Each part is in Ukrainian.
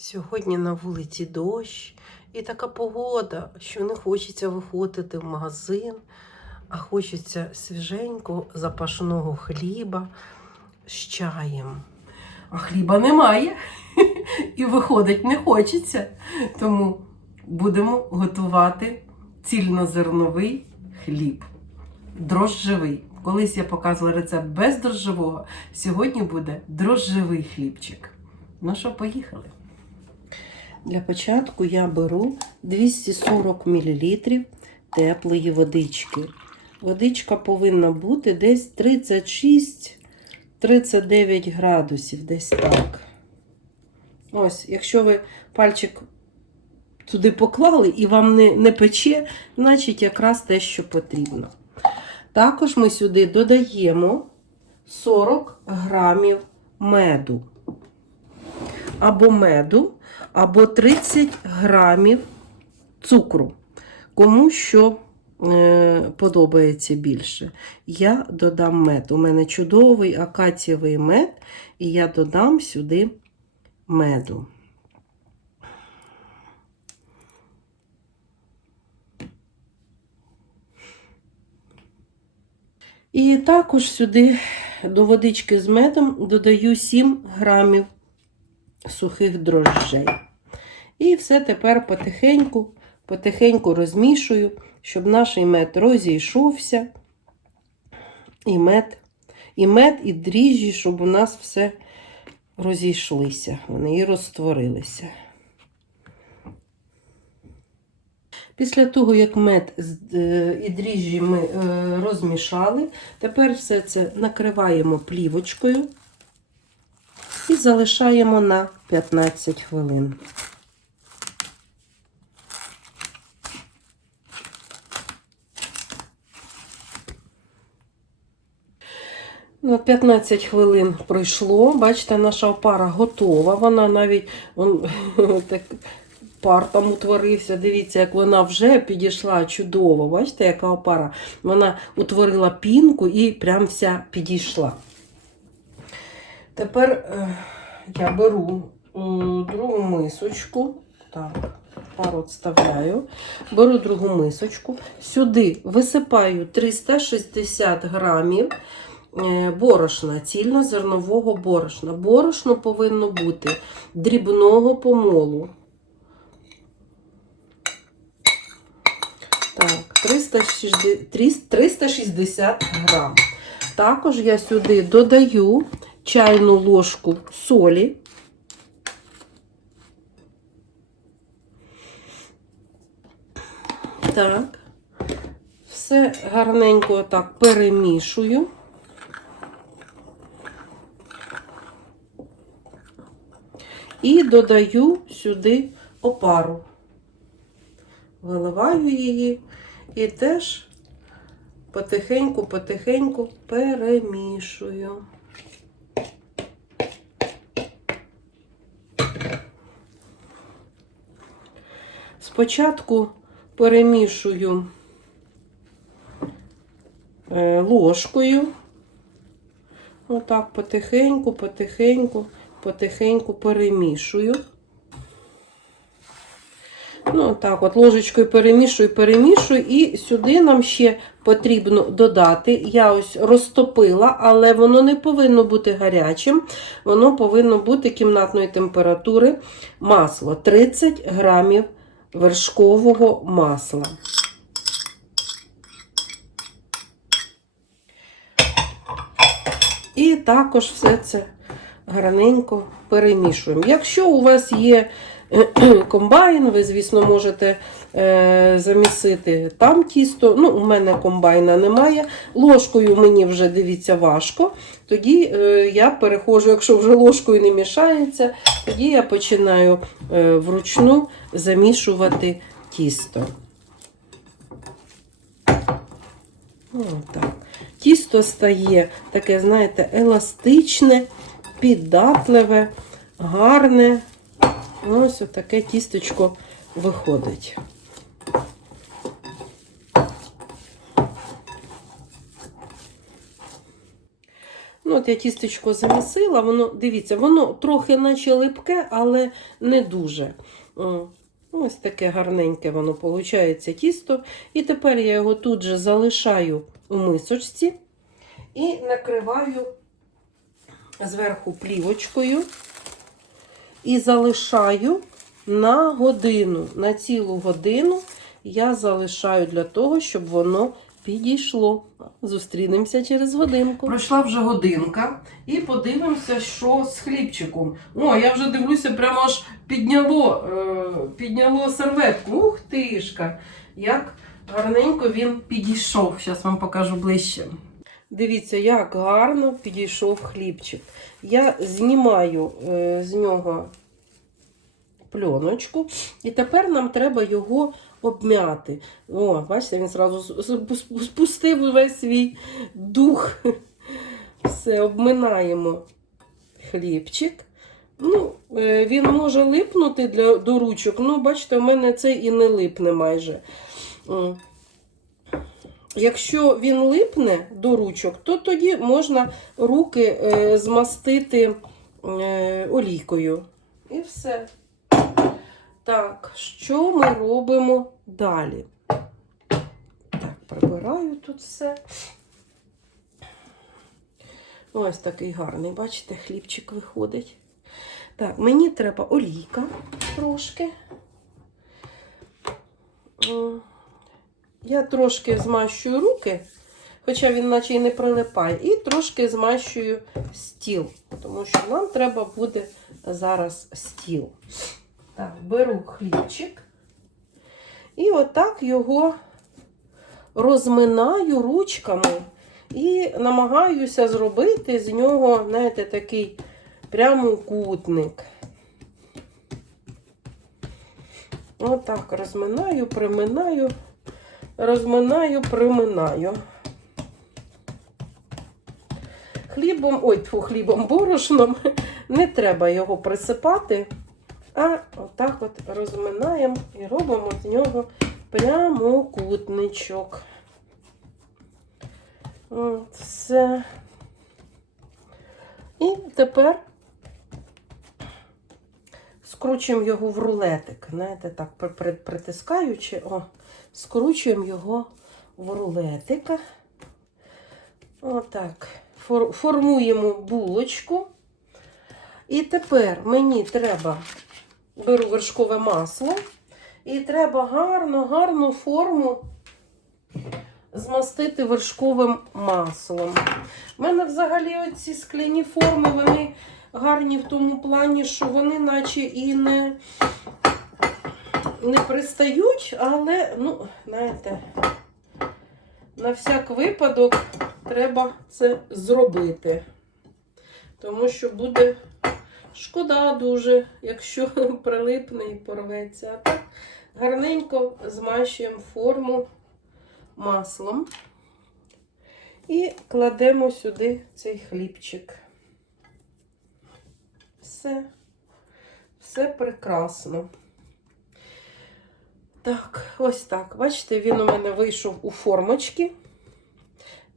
Сьогодні на вулиці дощ і така погода, що не хочеться виходити в магазин, а хочеться свіженького запашного хліба з чаєм. А хліба немає і виходить не хочеться. Тому будемо готувати цільнозерновий хліб. Дрожжевий. Колись я показувала рецепт без дрожжевого. Сьогодні буде дрожжевий хлібчик. Ну що, поїхали. Для початку я беру 240 мл теплої водички. Водичка повинна бути десь 36-39 градусів, десь так. Ось, якщо ви пальчик туди поклали і вам не, не пече, значить якраз те, що потрібно. Також ми сюди додаємо 40 грамів меду. Або меду, або 30 грамів цукру. Кому що е, подобається більше. Я додам мед. У мене чудовий акацієвий мед, і я додам сюди меду. І також сюди до водички з медом додаю 7 грамів сухих дрожжей. І все тепер потихеньку, потихеньку розмішую, щоб наш мед розійшовся. І мед, і мед, і дріжджі, щоб у нас все розійшлися. Вони і розтворилися. Після того, як мед е, і дріжджі ми е, розмішали, тепер все це накриваємо плівочкою і залишаємо на 15 хвилин. На 15 хвилин пройшло. Бачите, наша опара готова. Вона навіть он, так, пар там утворився. Дивіться, як вона вже підійшла чудово. Бачите, яка опара? Вона утворила пінку і прям вся підійшла. Тепер е, я беру е, другу мисочку. Так, пару відставляю. Беру другу мисочку. Сюди висипаю 360 грамів е, борошна, цільнозернового борошна. Борошно повинно бути дрібного помолу. Так, 360, 360 грам. Також я сюди додаю чайну ложку солі. Так, все гарненько так перемішую. І додаю сюди опару. Виливаю її і теж потихеньку-потихеньку перемішую. Спочатку перемішую е, ложкою. Отак потихеньку, потихеньку, потихеньку перемішую. Ну, так, от ложечкою перемішую, перемішую, і сюди нам ще потрібно додати. Я ось розтопила, але воно не повинно бути гарячим, воно повинно бути кімнатної температури масло 30 грамів вершкового масла. І також все це гарненько перемішуємо. Якщо у вас є комбайн, ви, звісно, можете замісити там тісто. Ну, у мене комбайна немає. Ложкою мені вже дивіться важко. Тоді е, я переходжу, якщо вже ложкою не мішається, тоді я починаю е, вручну замішувати тісто. О, так. Тісто стає таке, знаєте, еластичне, піддатливе, гарне. Ось таке тістечко виходить. От я тістечко замісила, воно, дивіться, воно трохи наче липке, але не дуже. Ось таке гарненьке воно виходить тісто. І тепер я його тут же залишаю у мисочці і накриваю зверху плівочкою і залишаю на годину. На цілу годину я залишаю для того, щоб воно підійшло. Зустрінемося через годинку. Пройшла вже годинка і подивимося, що з хлібчиком. О, я вже дивлюся, прямо аж підняло, е, підняло серветку. Ух тишка! Як гарненько він підійшов. Зараз вам покажу ближче. Дивіться, як гарно підійшов хлібчик. Я знімаю е, з нього пленочку, і тепер нам треба його обмяти. О, бачите, він зразу спустив весь свій дух. Все, обминаємо хлібчик. Ну, е, він може липнути для, до ручок, ну, бачите, у мене це і не липне майже. Якщо він липне до ручок, то тоді можна руки е, змастити е, олійкою. І все. Так, що ми робимо далі? Так, прибираю тут все. Ось такий гарний, бачите, хлібчик виходить. Так, мені треба олійка трошки. Я трошки змащую руки, хоча він наче і не прилипає, і трошки змащую стіл, тому що нам треба буде зараз стіл. Так, беру хлібчик і отак його розминаю ручками і намагаюся зробити з нього, знаєте, такий прямокутник. Отак розминаю, приминаю, розминаю, приминаю. Хлібом, ой, тьфу, хлібом борошном не треба його присипати. А отак от розминаємо і робимо з нього прямокутничок. От, все. І тепер скручуємо його в рулетик. Знаєте, так, при- при- притискаючи, о, скручуємо його в рулетик. Отак. Формуємо булочку. І тепер мені треба беру вершкове масло і треба гарно, гарну форму змастити вершковим маслом. У мене взагалі оці скляні форми, вони гарні в тому плані, що вони наче і не, не пристають, але, ну, знаєте, на всяк випадок треба це зробити. Тому що буде Шкода дуже, якщо прилипне і порветься. А так гарненько змащуємо форму маслом і кладемо сюди цей хлібчик. Все, все прекрасно. Так, ось так. Бачите, він у мене вийшов у формочки.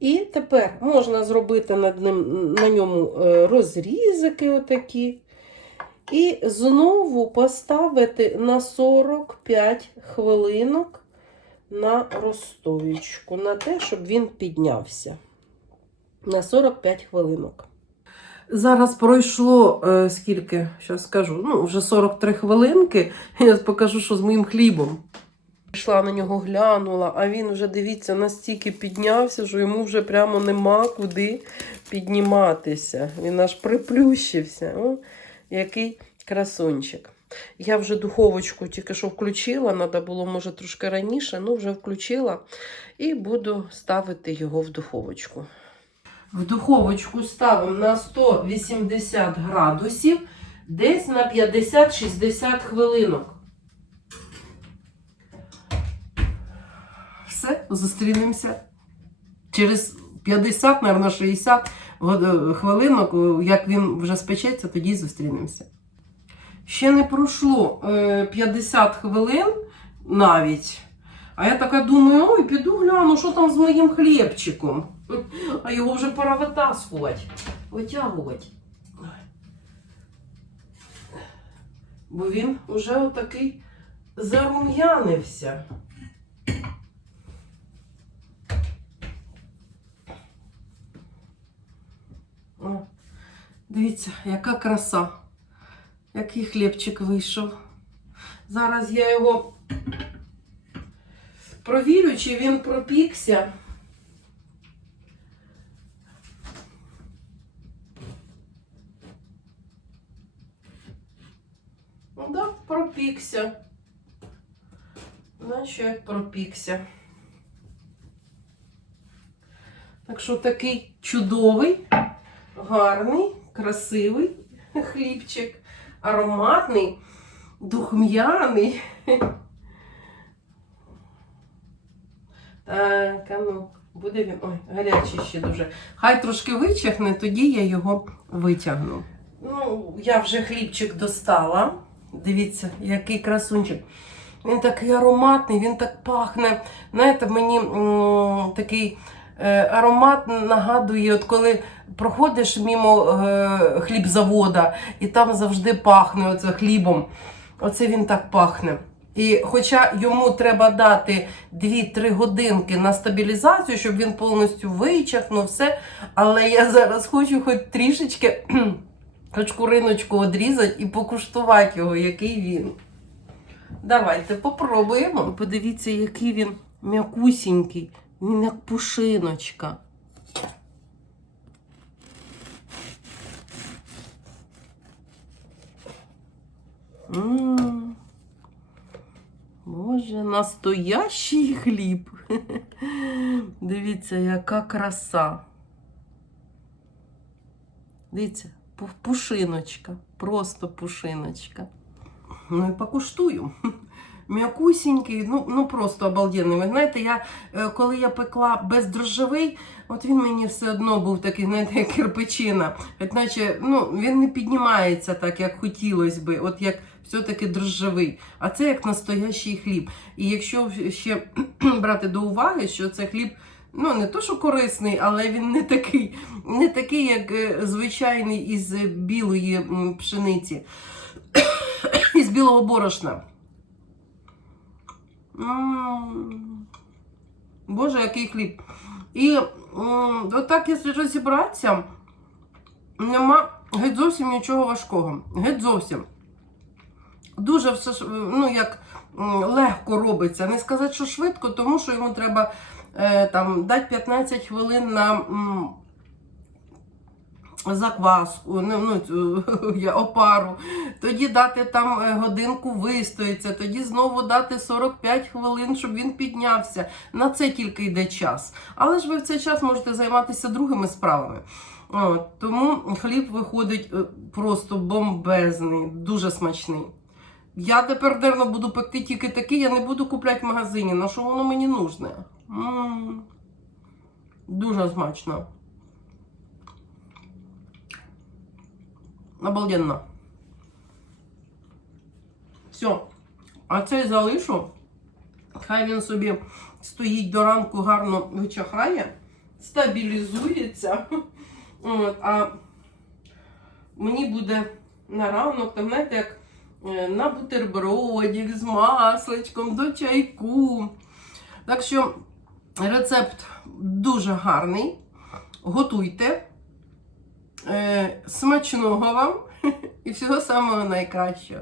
І тепер можна зробити над ним, на ньому е, розрізики отакі. І знову поставити на 45 хвилинок на розстоючку, на те, щоб він піднявся. На 45 хвилинок. Зараз пройшло е, скільки, зараз скажу, ну, вже 43 хвилинки. Я покажу, що з моїм хлібом. Пішла на нього, глянула, а він вже, дивіться, настільки піднявся, що йому вже прямо нема куди підніматися. Він аж приплющився. О, який красунчик. Я вже духовочку тільки що включила, треба було, може, трошки раніше, ну вже включила і буду ставити його в духовочку. В духовочку ставимо на 180 градусів, десь на 50-60 хвилинок. Все, зустрінемося. Через 50, мабуть, 60 год- е, хвилинок, е, як він вже спечеться, тоді зустрінемося. Ще не пройшло е, 50 хвилин навіть. А я така думаю, ой, піду гляну, що там з моїм хлібчиком. А його вже пора витаскувати. витягувати. Бо він уже отакий зарум'янився. Дивіться, яка краса. Який хлібчик вийшов. Зараз я його провірю, чи він пропікся. Ну да, пропікся. Значить, пропікся. Так що такий чудовий, гарний, красивий хлібчик, ароматний, духм'яний. Так, а ну, буде він. Ой, гарячий ще дуже. Хай трошки вичахне, тоді я його витягну. Ну, я вже хлібчик достала. Дивіться, який красунчик. Він такий ароматний, він так пахне. Знаєте, мені м, такий аромат нагадує, от коли проходиш мимо е, хлібзавода, і там завжди пахне оце хлібом. Оце він так пахне. І хоча йому треба дати 2-3 годинки на стабілізацію, щоб він повністю вичахнув все, але я зараз хочу хоч трішечки хоч куриночку одрізати і покуштувати його, який він. Давайте попробуємо. Подивіться, який він м'якусінький. Він як пушиночка. М. Боже, настоящий хліб. Дивіться, яка краса. Дивіться, пу- пушиночка, просто пушиночка. Ну і покуштую. М'якусінький, ну, ну просто обалденний. Ви знаєте, я, е, коли я пекла бездрожжевий, от він мені все одно був такий, знаєте, як кирпичина. От ну, він не піднімається так, як хотілося би, от як все-таки дрожжевий. А це як настоящий хліб. І якщо ще брати до уваги, що це хліб ну не то, що корисний, але він не такий, не такий, як е, звичайний із білої пшениці, із білого борошна. М, Боже, який хліб. І отак, якщо розібратися, нема геть зовсім нічого важкого. Геть зовсім. Дуже все ну, як легко робиться. Не сказати, що швидко, тому що йому треба е, там, дати 15 хвилин на закваску, ну, ну, опару, тоді дати там е, годинку вистоїться, тоді знову дати 45 хвилин, щоб він піднявся. На це тільки йде час. Але ж ви в цей час можете займатися другими справами. От, тому хліб виходить е, просто бомбезний, дуже смачний. Я тепер, дерно, буду пекти тільки такий, я не буду купляти в магазині. На що воно мені нужне? М, Дуже смачно. Обалденно. Все. А цей залишу. Хай він собі стоїть до ранку, гарно вичахає, стабілізується. От, а мені буде на ранок, там, знаєте, як е, на бутербродик з масличком, до чайку. Так що рецепт дуже гарний. Готуйте. Е, смачного вам і всього самого найкращого.